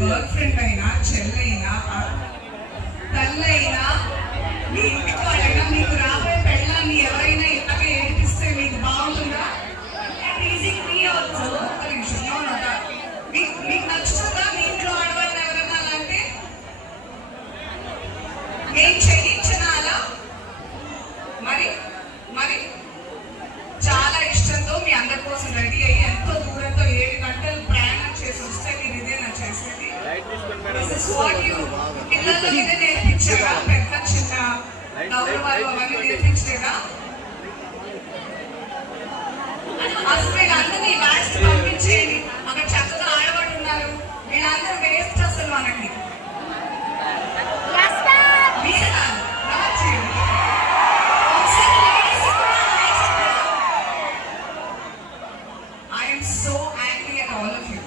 Girl friend అయినా, చెల్లైనా, తల్లైనా, మీ ఇంటి వాళ్ళైనా మీకు రాబోయే పెళ్ళాన్ని ఎవరైనా ఇలాగే ఏడిపిస్తే మీకు బాగుంటుందా? మీకు నచ్చుతుందా? మీ ఇంట్లో ఆడవాళ్ళని ఎవరైనా అంటే నేను చేయించనా అలా? మరి మరి చాలా ఇష్టంతో మీ అందరి కోసం రెడీ అయ్యి ఎంతో దూరంతో 7 గంటలు ప్రయాణం చేసి వస్తే మీరు ఇదేనా చేసేది? పిల్లలు ఇదే నేర్పించారా? పెద్ద చిన్న గౌరవాలు అవన్నీ నేర్పించలేదా? అసలు వీళ్ళందరినీ బ్యాచ్ పంపించేయండి. అక్కడ చక్కగా ఆడవాళ్ళు ఉన్నారు, వీళ్ళందరూ వేస్ట్ అసలు మనకి. I am so angry at all of you.